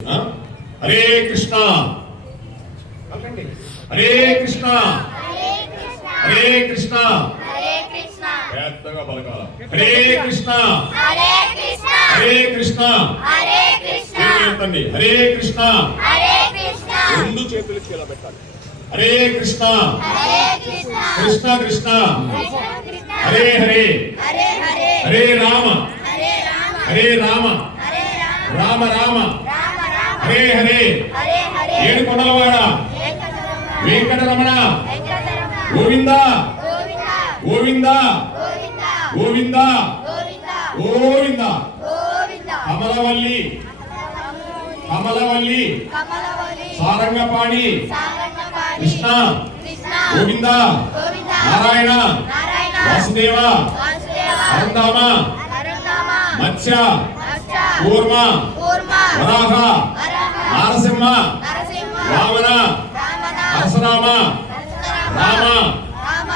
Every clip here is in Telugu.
హరే కృష్ణ హరే కృష్ణ హరే కృష్ణ పెద్దగా పలకాల హరే కృష్ణ హరే కృష్ణ హరే కృష్ణ రెండు చేతులు ఇలా పెట్టాలి. హరే కృష్ణ కృష్ణ కృష్ణ హరే హరే హరే రామ హరే రామ రామ రామ హరే హరే ఏడు కొండలవాడ వెంకటరమణ గోవింద గోవింద గోవింద గోవింద కమలవల్లి కమలవల్లి సారంగపాణి కృష్ణ గోవింద నారాయణ వాసుదేవ అరంధామ మత్స్య కూర్మ వరాహ నారసింహ వామన పరశురామ రామ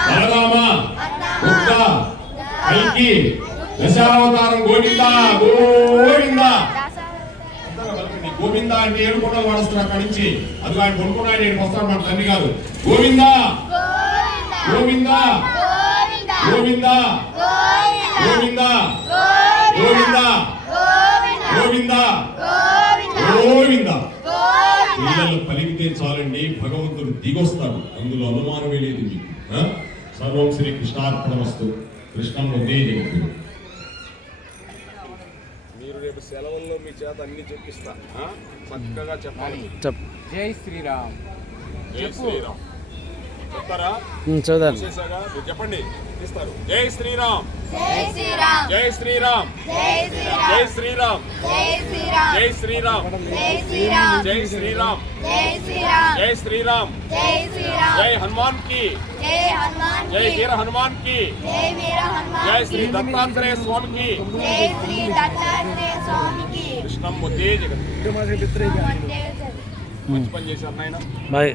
బలరామ బుద్ధ కల్కి దశావతారం గోవింద గోవింద గోవింద అంటే ఏడుకుండా వాడుస్తున్నా అక్కడి నుంచి అది ఆయన కొనుక్కున్నాడు నేను వస్తాను మన తండ్రి కాదు గోవింద గోవింద గోవింద గోవింద గోవింద గోవింద గోవింద పిల్లలు పలికితే చాలండి భగవంతుడు దిగొస్తాడు, అందులో అనుమానమే లేదు మీకు. సర్వం శ్రీ కృష్ణార్పణమస్తు. కృష్ణం వందే జగద్గురు. మీరు రేపు సెలవుల్లో మీ చేత అన్ని చెప్పిస్తా, చక్కగా చెప్పాలి. జై శ్రీరామ్. జై శ్రీరామ్ చెప్తారా? చూద్దాం. చెప్పండి, ఇస్తారు. జై శ్రీరామ్ జై శ్రీరామ్ జై శ్రీరామ్ జై శ్రీరామ్ జై శ్రీరామ్ జై శ్రీరామ్ జై శ్రీరామ్ జై శ్రీరామ్ జై శ్రీరామ్ జై శ్రీరామ్ జై హనుమాన్ కి జై హనుమాన్ జై వీర హనుమాన్ కి జై వీర హనుమాన్ జై శ్రీ దత్తాత్రేయ స్వామి కి జై శ్రీ దత్తాత్రేయ స్వామికి కృష్ణం వందే జగద్గురు. మంచి పని చేశారు నాయన. బాయ్.